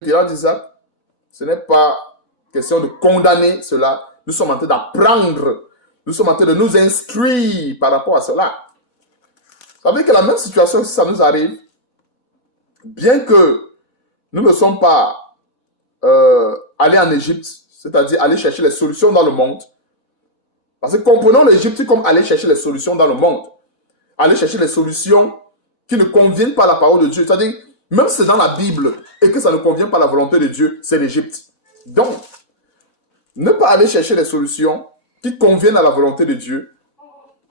retirant d'Isaac, ce n'est pas question de condamner cela. Nous sommes en train d'apprendre. Nous sommes en train de nous instruire par rapport à cela. Ça veut dire que la même situation, si ça nous arrive, bien que nous ne sommes pas allés en Égypte, c'est-à-dire aller chercher les solutions dans le monde, parce que comprenons l'Égypte comme aller chercher les solutions dans le monde, aller chercher les solutions qui ne conviennent pas à la parole de Dieu. C'est-à-dire, même si c'est dans la Bible et que ça ne convient pas à la volonté de Dieu, c'est l'Égypte. Donc, ne pas aller chercher les solutions qui conviennent à la volonté de Dieu,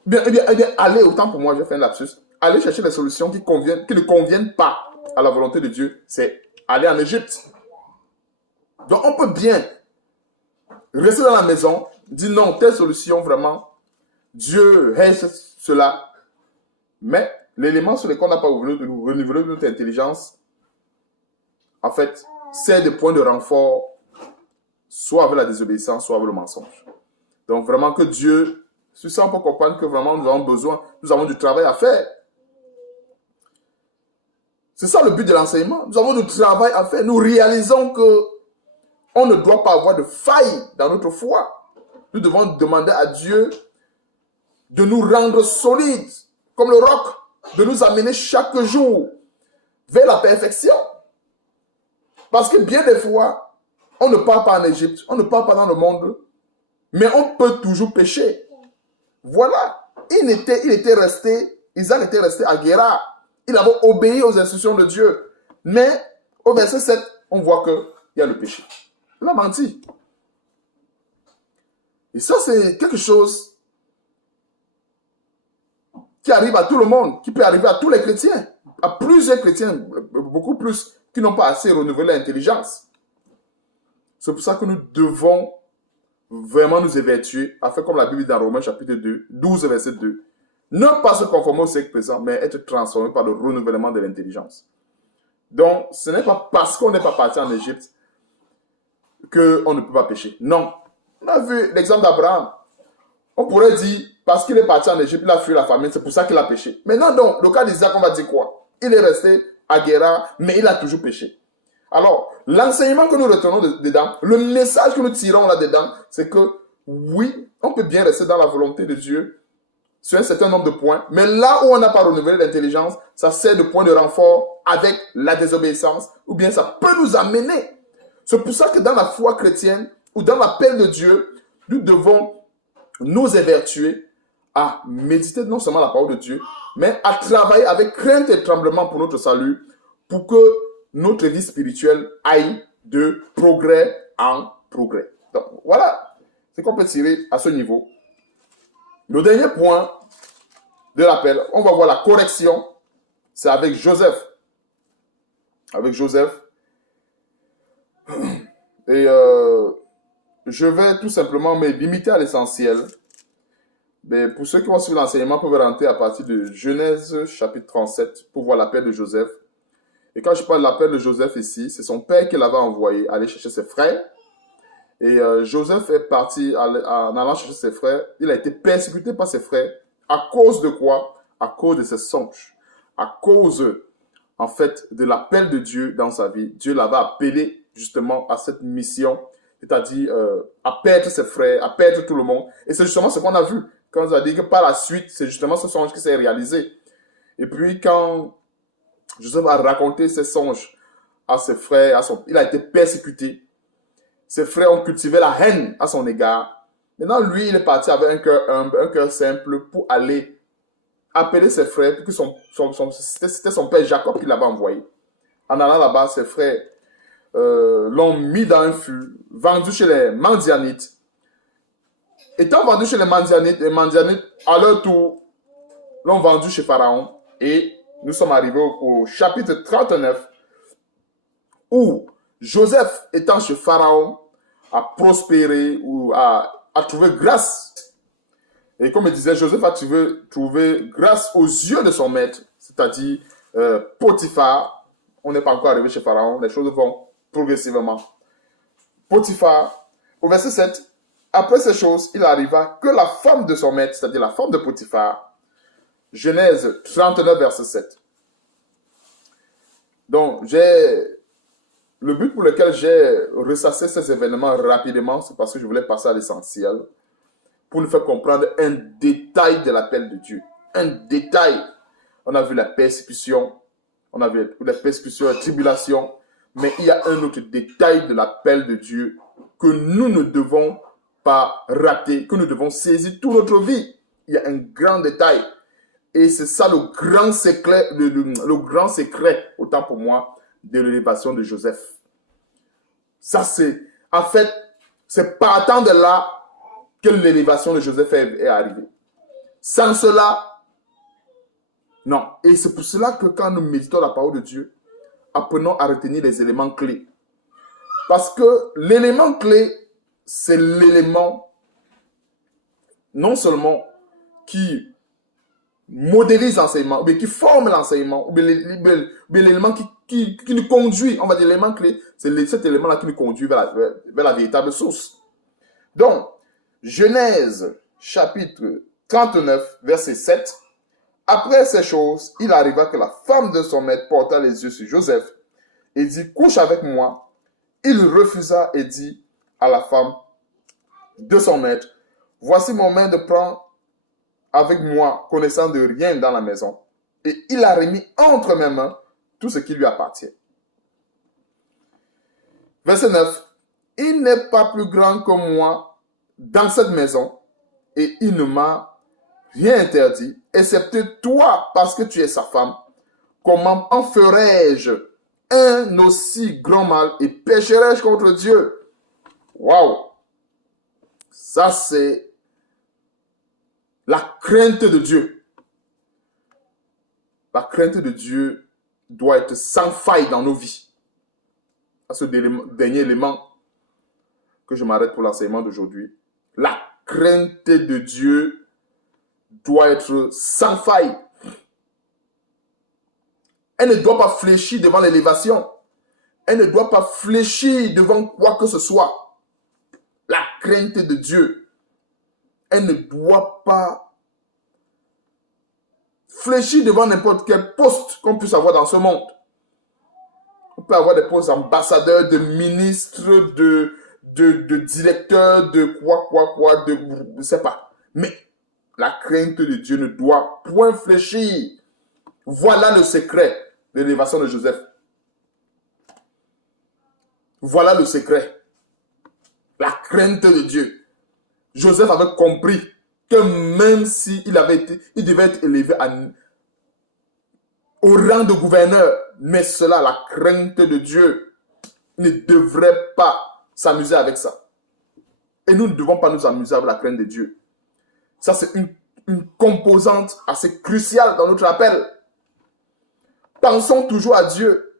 eh bien, allez, autant pour moi, j'ai fait un lapsus, aller chercher les solutions qui ne conviennent pas à la volonté de Dieu, c'est aller en Égypte. Donc, on peut bien rester dans la maison, dire non, telle solution, vraiment, Dieu reste cela. Mais l'élément sur lequel on n'a pas voulu renouveler notre intelligence, en fait, c'est des points de renfort, soit avec la désobéissance, soit avec le mensonge. Donc, vraiment que Dieu, sur ça, on peut comprendre que vraiment nous avons besoin, nous avons du travail à faire. C'est ça le but de l'enseignement. Nous avons du travail à faire. Nous réalisons que on ne doit pas avoir de faille dans notre foi. Nous devons demander à Dieu de nous rendre solides, comme le roc, de nous amener chaque jour vers la perfection. Parce que bien des fois, on ne part pas en Égypte, on ne part pas dans le monde, mais on peut toujours pécher. Voilà. Isaac était resté à Guérar. Il avait obéi aux instructions de Dieu. Mais au verset 7, on voit qu'il y a le péché. Il a menti. Et ça, c'est quelque chose qui arrive à tout le monde, qui peut arriver à tous les chrétiens, à plusieurs chrétiens, beaucoup plus, qui n'ont pas assez renouvelé l'intelligence. C'est pour ça que nous devons vraiment nous évertuer, à faire comme la Bible dit dans Romains chapitre 12, verset 2. Ne pas se conformer au siècle présent, mais être transformé par le renouvellement de l'intelligence. Donc, ce n'est pas parce qu'on n'est pas parti en Égypte qu'on ne peut pas pécher. Non. On a vu l'exemple d'Abraham. On pourrait dire, parce qu'il est parti en Égypte, il a fui la famine, c'est pour ça qu'il a péché. Mais non, donc, le cas d'Isaac, on va dire quoi? Il est resté à Guérar, mais il a toujours péché. Alors, l'enseignement que nous retenons dedans, le message que nous tirons là-dedans, c'est que oui, on peut bien rester dans la volonté de Dieu sur un certain nombre de points, mais là où on n'a pas renouvelé l'intelligence, ça sert de point de renfort avec la désobéissance, ou bien ça peut nous amener. C'est pour ça que dans la foi chrétienne, ou dans l'appel de Dieu, nous devons nous évertuer à méditer non seulement la parole de Dieu, mais à travailler avec crainte et tremblement pour notre salut, pour que notre vie spirituelle aille de progrès en progrès. Donc, voilà ce qu'on peut tirer à ce niveau. Le dernier point de l'appel, on va voir la correction, c'est avec Joseph. Avec Joseph. Et je vais tout simplement me limiter à l'essentiel. Mais pour ceux qui vont suivre l'enseignement, peuvent rentrer à partir de Genèse chapitre 37 pour voir l'appel de Joseph. Et quand je parle de l'appel de Joseph ici, c'est son père qui l'avait envoyé aller chercher ses frères. Et Joseph est parti en allant chercher ses frères. Il a été persécuté par ses frères. À cause de quoi? À cause de ses songes. À cause, en fait, de l'appel de Dieu dans sa vie. Dieu l'avait appelé justement à cette mission, c'est-à-dire à perdre ses frères, à perdre tout le monde. Et c'est justement ce qu'on a vu. Quand on a dit que par la suite, c'est justement ce songe qui s'est réalisé. Et puis quand Joseph a raconté ses songes à ses frères, il a été persécuté. Ses frères ont cultivé la haine à son égard. Maintenant, lui, il est parti avec un cœur humble, un cœur simple pour aller appeler ses frères, parce que c'était son père Jacob qui l'avait envoyé. En allant là-bas, ses frères l'ont mis dans un fût, vendu chez les Mandianites. Étant vendu chez les Mandianites à leur tour, l'ont vendu chez Pharaon. Et nous sommes arrivés au chapitre 39, où Joseph, étant chez Pharaon, a prospéré ou a trouvé grâce. Et comme il disait, Joseph a trouvé grâce aux yeux de son maître, c'est-à-dire Potiphar. On n'est pas encore arrivé chez Pharaon, les choses vont progressivement. Potiphar, au verset 7, après ces choses, il arriva que la femme de son maître, c'est-à-dire la femme de Potiphar, Genèse 39, verset 7. Donc, j'ai Le but pour lequel j'ai ressassé ces événements rapidement, c'est parce que je voulais passer à l'essentiel, pour nous faire comprendre un détail de l'appel de Dieu. Un détail. On a vu la persécution, on a vu la persécution, la tribulation, mais il y a un autre détail de l'appel de Dieu que nous ne devons pas rater, que nous devons saisir toute notre vie. Il y a un grand détail. Et c'est ça le grand secret, le grand secret, autant pour moi, de l'élévation de Joseph. Ça, c'est, en fait, c'est partant de là que l'élévation de Joseph est arrivée. Sans cela, non. Et c'est pour cela que quand nous méditons la parole de Dieu, apprenons à retenir les éléments clés. Parce que l'élément clé, c'est l'élément non seulement qui modélise l'enseignement, mais qui forme l'enseignement, mais l'élément qui nous conduit, on va dire l'élément clé, c'est cet élément-là qui nous conduit vers la véritable source. Donc, Genèse chapitre 39, verset 7. Après ces choses, il arriva que la femme de son maître porta les yeux sur Joseph et dit, couche avec moi. Il refusa et dit à la femme de son maître, voici mon maître de prendre avec moi, connaissant de rien dans la maison. Et il a remis entre mes mains tout ce qui lui appartient. Verset 9. Il n'est pas plus grand que moi dans cette maison, et il ne m'a rien interdit, excepté toi, parce que tu es sa femme. Comment en ferais-je un aussi grand mal et pécherais-je contre Dieu? Waouh! Ça, c'est la crainte de Dieu. La crainte de Dieu doit être sans faille dans nos vies. À ce dernier élément que je m'arrête pour l'enseignement d'aujourd'hui. La crainte de Dieu doit être sans faille. Elle ne doit pas fléchir devant l'élévation. Elle ne doit pas fléchir devant quoi que ce soit. La crainte de Dieu. Elle ne doit pas fléchir devant n'importe quel poste qu'on puisse avoir dans ce monde. On peut avoir des postes d'ambassadeurs, de ministres, de directeurs, de quoi, je ne sais pas. Mais la crainte de Dieu ne doit point fléchir. Voilà le secret de l'élévation de Joseph. Voilà le secret. La crainte de Dieu. Joseph avait compris que même s'il il devait être élevé au rang de gouverneur, mais cela, la crainte de Dieu, ne devrait pas s'amuser avec ça. Et nous ne devons pas nous amuser avec la crainte de Dieu. Ça, c'est une composante assez cruciale dans notre appel. Pensons toujours à Dieu.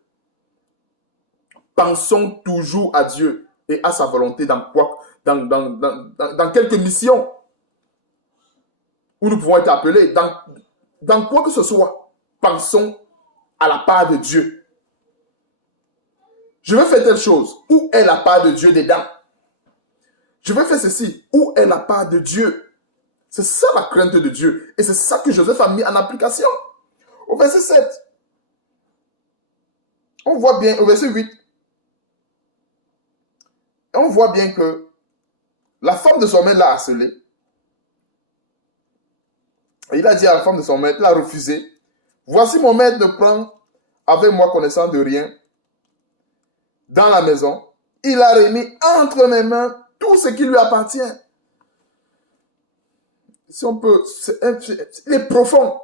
Pensons toujours à Dieu et à sa volonté dans quelques missions où nous pouvons être appelés. Dans quoi que ce soit, pensons à la part de Dieu. Je vais faire telle chose. Où est la part de Dieu dedans? Je vais faire ceci. Où est la part de Dieu? C'est ça la crainte de Dieu. Et c'est ça que Joseph a mis en application. Au verset 7, on voit bien, au verset 8, on voit bien que la femme de son maître l'a harcelé. Et il a dit à la femme de son maître, il a refusé. Voici mon maître de prendre avec moi connaissant de rien dans la maison. Il a remis entre mes mains tout ce qui lui appartient. Si on peut, il est profond.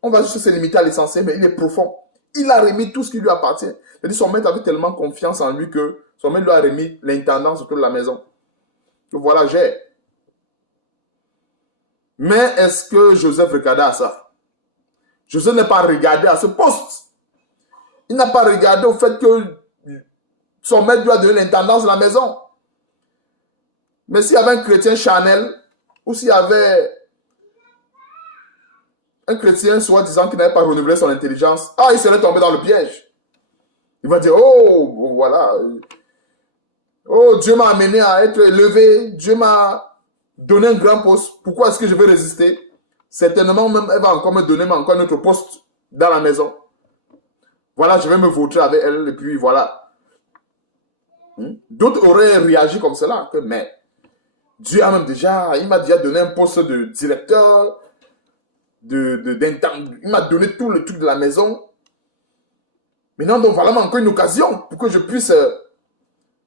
On va juste se limiter à l'essentiel, mais il est profond. Il a remis tout ce qui lui appartient. C'est-à-dire son maître avait tellement confiance en lui que son maître lui a remis l'intendance autour de la maison. Donc voilà, j'ai. Mais est-ce que Joseph regardait à ça? Joseph n'a pas regardé à ce poste. Il n'a pas regardé au fait que son maître lui a donné l'intendance de la maison. Mais s'il y avait un chrétien charnel, ou s'il y avait un chrétien soi-disant qui n'avait pas renouvelé son intelligence, il serait tombé dans le piège. Il va dire, oh, voilà. Oh, Dieu m'a amené à être élevé. Dieu m'a donné un grand poste. Pourquoi est-ce que je vais résister? Certainement, même, elle va encore me donner encore un autre poste dans la maison. Voilà, je vais me vautrer avec elle et puis voilà. D'autres auraient réagi comme cela, que, mais Dieu a même déjà, il m'a déjà donné un poste de directeur, il m'a donné tout le truc de la maison. Maintenant, donc voilà encore une occasion pour que je puisse...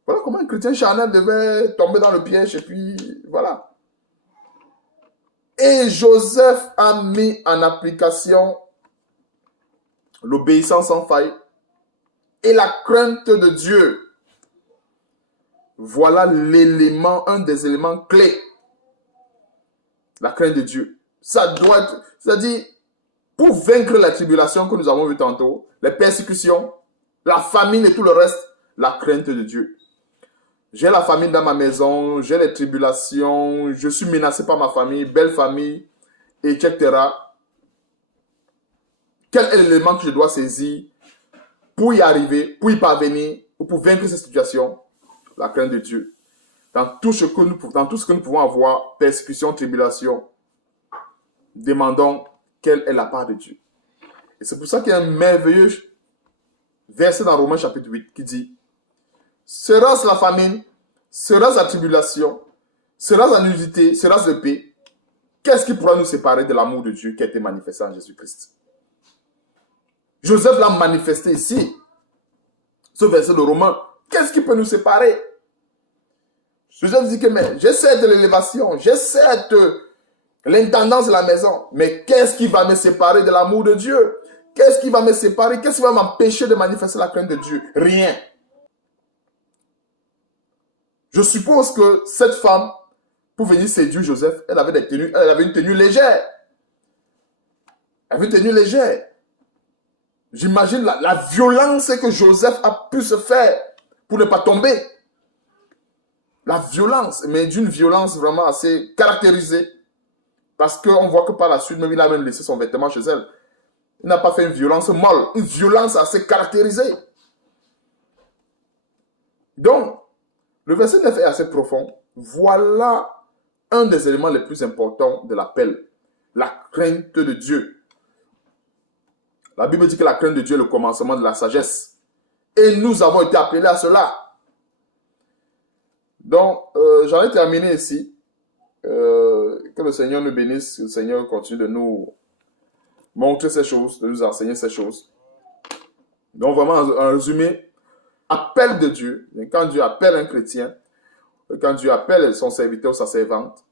voilà comment un chrétien charnel devait tomber dans le piège et puis voilà. Et Joseph a mis en application l'obéissance sans faille et la crainte de Dieu. Voilà l'élément, un des éléments clés. La crainte de Dieu. Ça doit être, c'est-à-dire, pour vaincre la tribulation que nous avons vu tantôt, les persécutions, la famine et tout le reste, la crainte de Dieu. J'ai la famine dans ma maison, j'ai les tribulations, je suis menacé par ma famille, belle famille, etc. Quel est l'élément que je dois saisir pour y arriver, pour y parvenir, ou pour vaincre cette situation? La crainte de Dieu. Dans tout ce que nous pouvons avoir, persécution, tribulation, demandons quelle est la part de Dieu. Et c'est pour ça qu'il y a un merveilleux verset dans Romains chapitre 8 qui dit: sera-ce la famine, sera-ce la tribulation, sera-ce la nudité, sera-ce le paix? Qu'est-ce qui pourra nous séparer de l'amour de Dieu qui a été manifesté en Jésus-Christ? Joseph l'a manifesté ici. Ce verset de Romains, qu'est-ce qui peut nous séparer? Joseph dit que mais j'essaie de l'élévation, j'essaie de l'intendance de la maison, mais qu'est-ce qui va me séparer de l'amour de Dieu? Qu'est-ce qui va me séparer? Qu'est-ce qui va m'empêcher de manifester la crainte de Dieu? Rien. Je suppose que cette femme, pour venir séduire Joseph, elle avait une tenue légère. Elle avait une tenue légère. J'imagine la violence que Joseph a pu se faire pour ne pas tomber. La violence, mais d'une violence vraiment assez caractérisée. Parce qu'on voit que par la suite, même il a même laissé son vêtement chez elle. Il n'a pas fait une violence molle, une violence assez caractérisée. Donc, le verset 9 est assez profond. Voilà un des éléments les plus importants de l'appel. La crainte de Dieu. La Bible dit que la crainte de Dieu est le commencement de la sagesse. Et nous avons été appelés à cela. Donc, j'en ai terminé ici. Que le Seigneur nous bénisse, que le Seigneur continue de nous montrer ces choses, de nous enseigner ces choses. Donc, vraiment, en résumé, appel de Dieu. Quand Dieu appelle un chrétien, quand Dieu appelle son serviteur ou sa servante,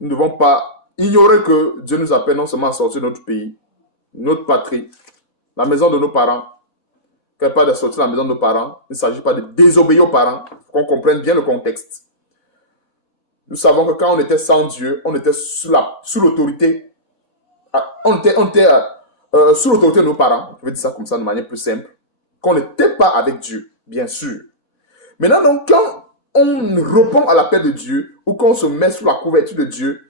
nous ne devons pas ignorer que Dieu nous appelle non seulement à sortir de notre pays, notre patrie, la maison de nos parents. Quand il parle de sortir de la maison de nos parents, il ne s'agit pas de désobéir aux parents, qu'on comprenne bien le contexte. Nous savons que quand on était sans Dieu, on était sous l'autorité, on était sous l'autorité de nos parents, je vais dire ça comme ça de manière plus simple, qu'on n'était pas avec Dieu, bien sûr. Maintenant, donc, quand on répond à l'appel de Dieu, ou qu'on se met sous la couverture de Dieu,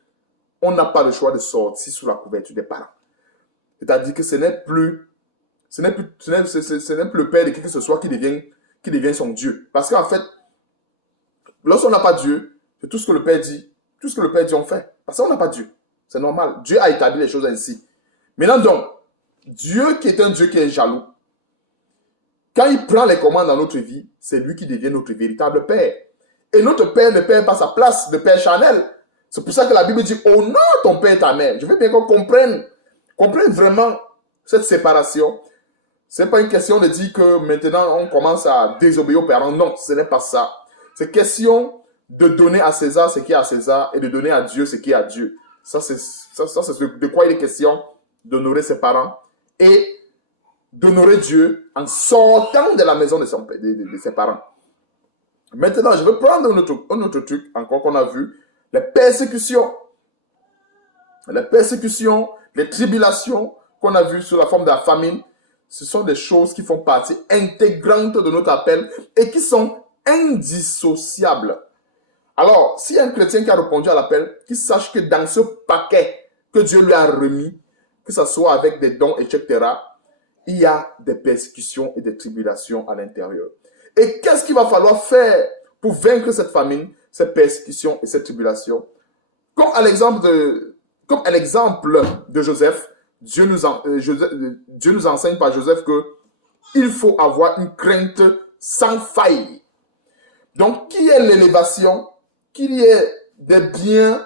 on n'a pas le choix de sortir sous la couverture des parents. C'est-à-dire que ce n'est plus le père de qui que ce soit qui devient son Dieu. Parce qu'en fait, lorsqu'on n'a pas Dieu, c'est tout ce que le Père dit. Tout ce que le Père dit, on fait. Parce qu'on n'a pas Dieu. C'est normal. Dieu a établi les choses ainsi. Maintenant donc, Dieu qui est un Dieu qui est jaloux, quand il prend les commandes dans notre vie, c'est lui qui devient notre véritable Père. Et notre Père ne perd pas sa place de Père charnel. C'est pour ça que la Bible dit, honore ton Père et ta mère. Je veux bien qu'on comprenne vraiment cette séparation. Ce n'est pas une question de dire que maintenant on commence à désobéir aux parents. Non, ce n'est pas ça. C'est question de donner à César ce qui est à César et de donner à Dieu ce qui est à Dieu. Ça, c'est de quoi il est question, d'honorer ses parents et d'honorer Dieu en sortant de la maison de ses parents. Maintenant, je vais prendre un autre truc encore qu'on a vu, les persécutions. Les persécutions, les tribulations qu'on a vues sous la forme de la famine, ce sont des choses qui font partie intégrante de notre appel et qui sont indissociables. Alors, si un chrétien qui a répondu à l'appel, qu'il sache que dans ce paquet que Dieu lui a remis, que ce soit avec des dons, etc., il y a des persécutions et des tribulations à l'intérieur. Et qu'est-ce qu'il va falloir faire pour vaincre cette famine, ces persécutions et ces tribulations? Comme à l'exemple de Joseph, Dieu nous enseigne par Joseph que il faut avoir une crainte sans faille. Donc, qu'il y ait l'élévation, qu'il y ait des biens,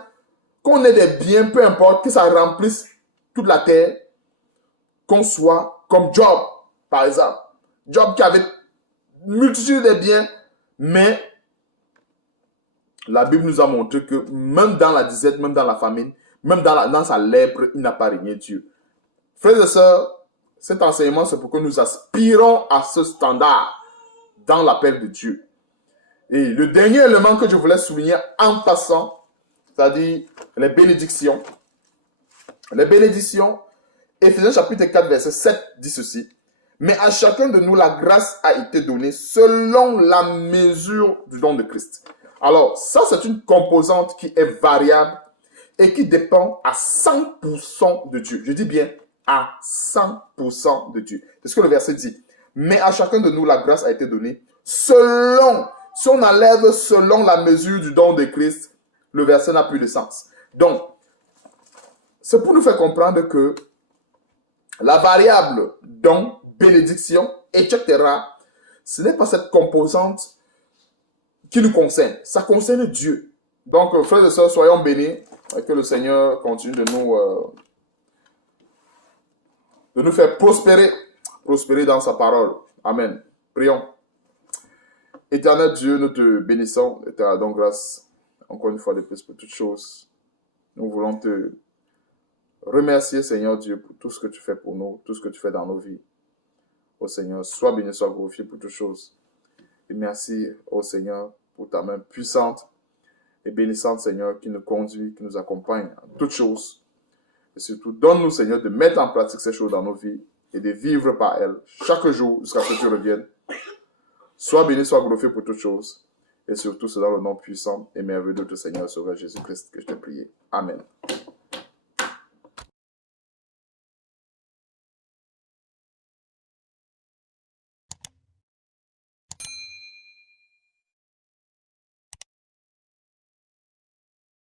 qu'on ait des biens, peu importe, que ça remplisse toute la terre, qu'on soit comme Job, par exemple. Job qui avait multitude de biens, mais la Bible nous a montré que même dans la disette, même dans la famine, même dans sa lèpre, il n'a pas régné Dieu. Frères et sœurs, cet enseignement, c'est pour que nous aspirons à ce standard dans l'appel de Dieu. Et le dernier élément que je voulais souligner en passant, c'est-à-dire les bénédictions. Les bénédictions, Éphésiens chapitre 4, verset 7 dit ceci. Mais à chacun de nous, la grâce a été donnée selon la mesure du don de Christ. Alors, ça, c'est une composante qui est variable et qui dépend à 100% de Dieu. Je dis bien à 100% de Dieu. C'est ce que le verset dit. Mais à chacun de nous, la grâce a été donnée selon, si on enlève selon la mesure du don de Christ, le verset n'a plus de sens. Donc, c'est pour nous faire comprendre que la variable don, bénédiction, etc., ce n'est pas cette composante qui nous concerne. Ça concerne Dieu. Donc, frères et sœurs, soyons bénis. Et que le Seigneur continue de nous faire prospérer dans sa parole. Amen. Prions. Éternel Dieu, nous te bénissons et te rendons grâce encore une fois de plus pour toutes choses. Nous voulons te remercier, Seigneur Dieu, pour tout ce que tu fais pour nous, tout ce que tu fais dans nos vies. Ô Seigneur, sois béni, sois glorifié pour toutes choses. Et merci, ô Seigneur, pour ta main puissante et bénissante, Seigneur, qui nous conduit, qui nous accompagne en toutes choses. Et surtout, donne-nous, Seigneur, de mettre en pratique ces choses dans nos vies et de vivre par elles chaque jour jusqu'à ce que tu reviennes. Sois béni, sois glorifié pour toutes choses. Et surtout, c'est dans le nom puissant et merveilleux de notre Seigneur Sauveur Jésus-Christ que je t'ai prié. Amen.